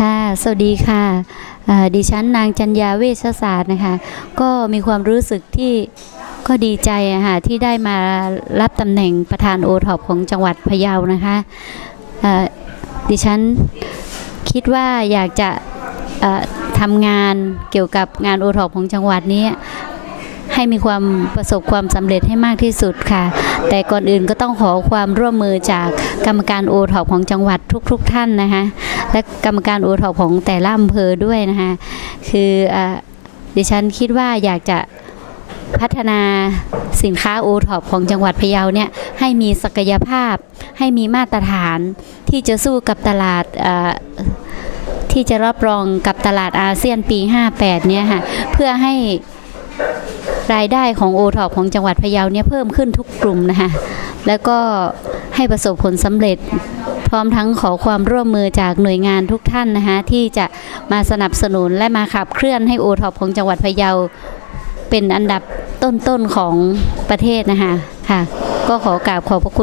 ค่ะ สวัสดีค่ะ ดิฉันนางจัญญาเวชศาสตร์นะคะ ก็มีความรู้สึกที่ก็ดีใจอะค่ะที่ได้มารับตำแหน่งประธานโอท็อปของจังหวัดพะเยานะคะดิฉันคิดว่าอยากจะทำงานเกี่ยวกับงานโอท็อปของจังหวัดนี้ ให้มีความประสบความสำเร็จให้มากที่สุดค่ะ แต่ก่อนอื่นก็ต้องขอความร่วมมือจากกรรมการโอท็อปของจังหวัดทุกๆทท่านนะคะ และกรรมการโอท็อปของแต่ละอำเภอด้วยนะคะคือเอดิฉันคิดว่าอยากจะพัฒนาสินค้าโอท็อปของจังหวัดพะเยาเนี่ยให้มีศักยภาพ ให้มีมาตรฐานที่จะสู้กับตลาดที่จะรับรองกับตลาดอาเซียนปี 58 เนี่ยค่ะ เพื่อให้ รายได้ของโอทอปของจังหวัดพะเยาเนี่ยเพิ่มขึ้นทุกกลุ่มนะคะแล้วก็ให้ประสบผลสำเร็จ พร้อมทั้งขอความร่วมมือจากหน่วยงานทุกท่านนะคะที่จะมาสนับสนุนและมาขับเคลื่อนให้โอทอปของจังหวัดพะเยาเป็นอันดับต้นๆของประเทศนะคะค่ะ ก็ขอกราบขอบพระคุณ